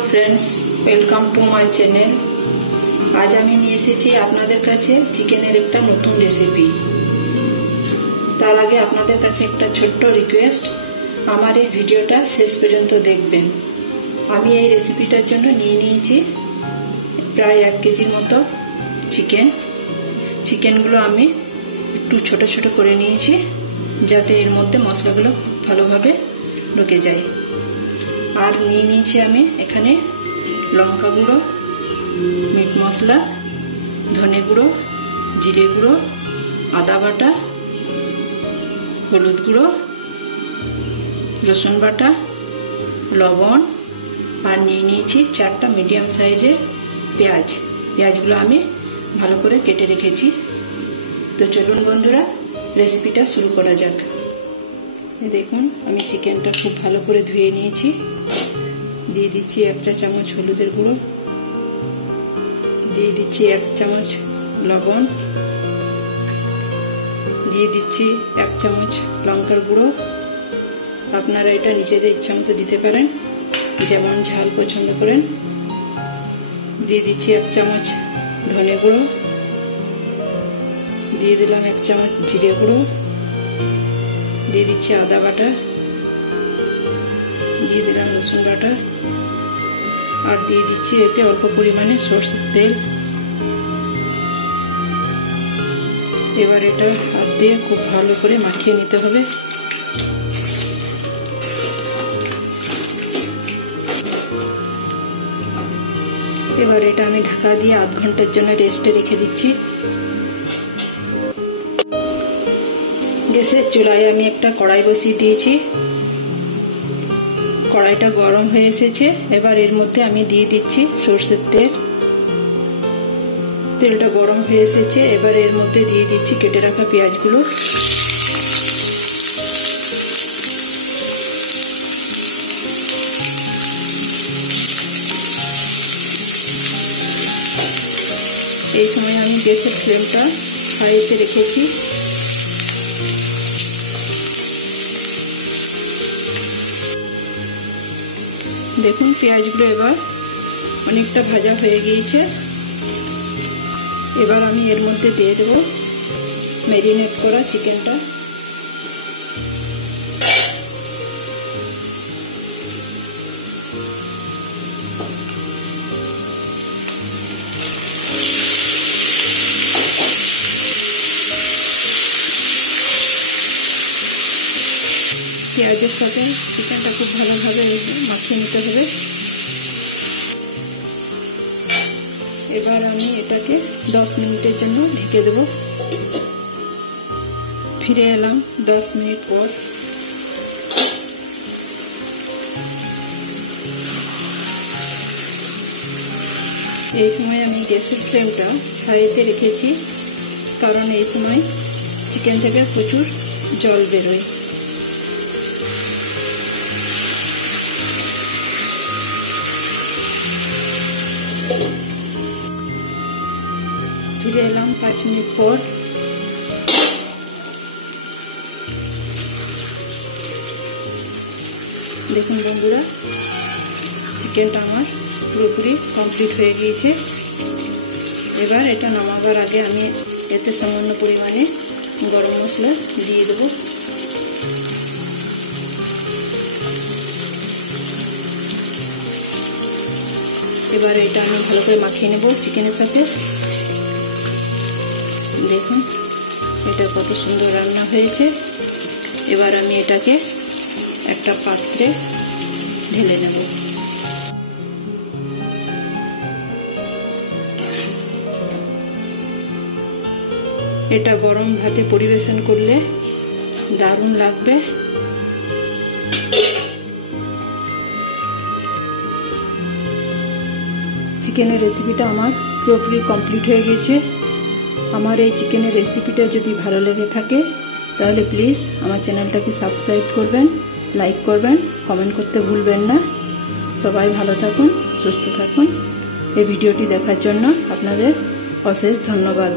Hello friends, welcome to my channel. आज আমি নিয়ে এসেছি আপনাদের কাছে চিকেনের একটা নতুন রেসিপি। তার আগে আপনাদের কাছে একটা ছোট্ট রিকোয়েস্ট, আমার এই ভিডিওটা শেষ পর্যন্ত দেখবেন। আমি এই রেসিপিটার জন্য নিয়ে নিয়েছি প্রায় 1 কেজির মতো চিকেনগুলো আমি একটু ছোট ছোট করে নিয়েছি যাতে এর মধ্যে মশলাগুলো ভালোভাবে ঢুকে যায়। আর নিয়ে নিয়েছি আমি এখানে লঙ্কা গুঁড়ো, মিট মশলা, ধনে গুঁড়ো, জিরে গুঁড়ো, আদা বাটা, হলুদ গুঁড়ো, রসুন বাটা, লবণ, আর নিয়ে নিয়েছি 4টা মিডিয়াম সাইজের পেঁয়াজগুলো আমি ভালো করে কেটে রেখেছি। তো চলুন বন্ধুরা, রেসিপিটা শুরু করা যাক। দেখুন, আমি চিকেনটা খুব ভালো করে ধুয়ে নিয়েছি। দিয়ে দিচ্ছি 1 চা চামচ হলুদের গুঁড়ো, দিয়ে দিচ্ছি 1 চামচ লবণ, দিয়ে দিচ্ছি 1 চামচ লঙ্কার গুঁড়ো। আপনারা এটা নিজেদের ইচ্ছা মতো দিতে পারেন, যেমন ঝাল পছন্দ করেন। দিয়ে দিচ্ছি 1 চামচ ধনে গুঁড়ো, দিয়ে দিলাম 1 চামচ জিরে গুঁড়ো, দিয়ে দিচ্ছি আদা বাটা, দিয়ে দিলাম রসুন বাটা, আর দিয়ে দিচ্ছি এতে অল্প পরিমাণে সরষের তেল। এবার এটা হাত দিয়ে খুব ভালো করে মাখিয়ে নিতে হবে। এবার এটা আমি ঢাকা দিয়ে আধ ঘন্টার জন্য রেস্টে রেখে দিচ্ছি। গ্যাসের চুলায় আমি একটা কড়াই বসিয়ে দিয়েছি। কড়াইটা গরম হয়ে এসেছে। এবার এর মধ্যে আমি দিয়ে দিচ্ছি সরষের তেল। তেলটা গরম হয়ে এসেছে। এবার এর মধ্যে দিয়ে দিচ্ছি কেটে রাখা পেঁয়াজগুলো। এই সময় আমি গ্যাসের ফ্লেমটা হাইতে রেখেছি। দেখুন, পেঁয়াজগুলো এবার অনেকটা ভাজা হয়ে গিয়েছে। এবার আমি এর মধ্যে দিয়ে দেবো ম্যারিনেট করা চিকেনটা। পেঁয়াজের সাথে চিকেনটা খুব ভালোভাবে মাখিয়ে নিতে হবে। এবার আমি এটাকে 10 মিনিটের জন্য ঢেকে দেব। ফিরে এলাম 10 মিনিট পর। এই সময় আমি গ্যাসের ফ্লেমটা হাইতে রেখেছি, কারণ এই সময় চিকেন থেকে প্রচুর জল বেরোয়। ফিরে এলাম 5 মিনিট পর। দেখুন বন্ধুরা, চিকেনটা আমার পুরোপুরি কমপ্লিট হয়ে গিয়েছে। এবার এটা নামাবার আগে আমি এতে সামান্য পরিমাণে গরম মশলা দিয়ে দেবো। এবার এটা আমি ভালো করে মাখিয়ে নেব চিকেনের সাথে। দেখুন, এটা কত সুন্দর রান্না হয়েছে। এবার আমি এটাকে একটা পাত্রে ঢেলে নেব। এটা গরম ভাতে পরিবেশন করলে দারুণ লাগবে। চিকেনের রেসিপিটা আমার পুরোপুরি কমপ্লিট হয়ে গেছে। আমার এই চিকেনের রেসিপিটা যদি ভালো লেগে থাকে তাহলে প্লিজ আমার চ্যানেলটাকে সাবস্ক্রাইব করবেন, লাইক করবেন, কমেন্ট করতে ভুলবেন না। সবাই ভালো থাকুন, সুস্থ থাকুন। এই ভিডিওটি দেখার জন্য আপনাদের অশেষ ধন্যবাদ।